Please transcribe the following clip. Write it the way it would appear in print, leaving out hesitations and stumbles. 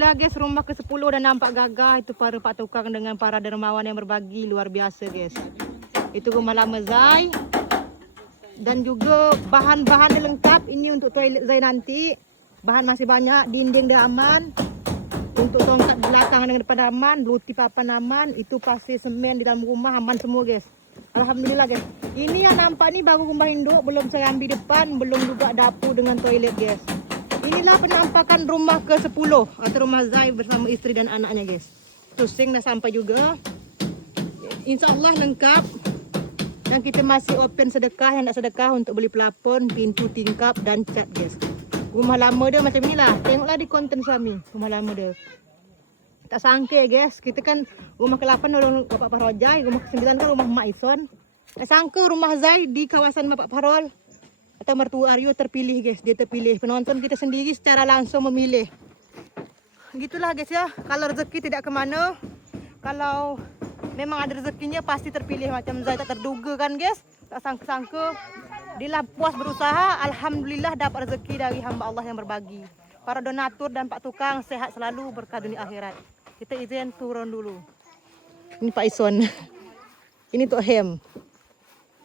Alhamdulillah guys, rumah ke-10 dah nampak gagah. Itu para pak tukang dengan para dermawan yang berbagi, luar biasa guys. Itu rumah lama Zai. Dan juga bahan-bahan dia lengkap. Ini untuk toilet Zai nanti. Bahan masih banyak, dinding dah aman. Untuk tongkat belakang dengan depan aman, luti papan aman. Itu pasir semen di dalam rumah aman semua guys. Alhamdulillah guys. Ini yang nampak ni baru rumah induk, belum saya ambil depan, belum juga dapur dengan toilet guys. Inilah penampakan rumah ke-10 atau rumah Zai bersama isteri dan anaknya guys. Tusing dah sampai juga. InsyaAllah lengkap. Dan kita masih open sedekah yang nak sedekah untuk beli pelapon, pintu tingkap dan cat guys. Rumah lama dia macam inilah. Tengoklah di konten suami rumah lama dia. Tak sangka guys, kita kan rumah ke-8 rumah Bapak Parojai, rumah ke-9 kan rumah Mak Ison. Tak sangka rumah Zai di kawasan Bapak Parol atau mertua Aryo terpilih guys. Dia terpilih. Penonton kita sendiri secara langsung memilih. Gitulah guys ya. Kalau rezeki tidak ke mana, kalau memang ada rezekinya pasti terpilih. Macam Zai tak terduga kan guys. Tak sangka-sangka. Dia puas berusaha. Alhamdulillah dapat rezeki dari hamba Allah yang berbagi. Para donatur dan pak tukang sehat selalu, berkah dunia akhirat. Kita izin turun dulu. Ini Pak Ison. Ini Tok Hem.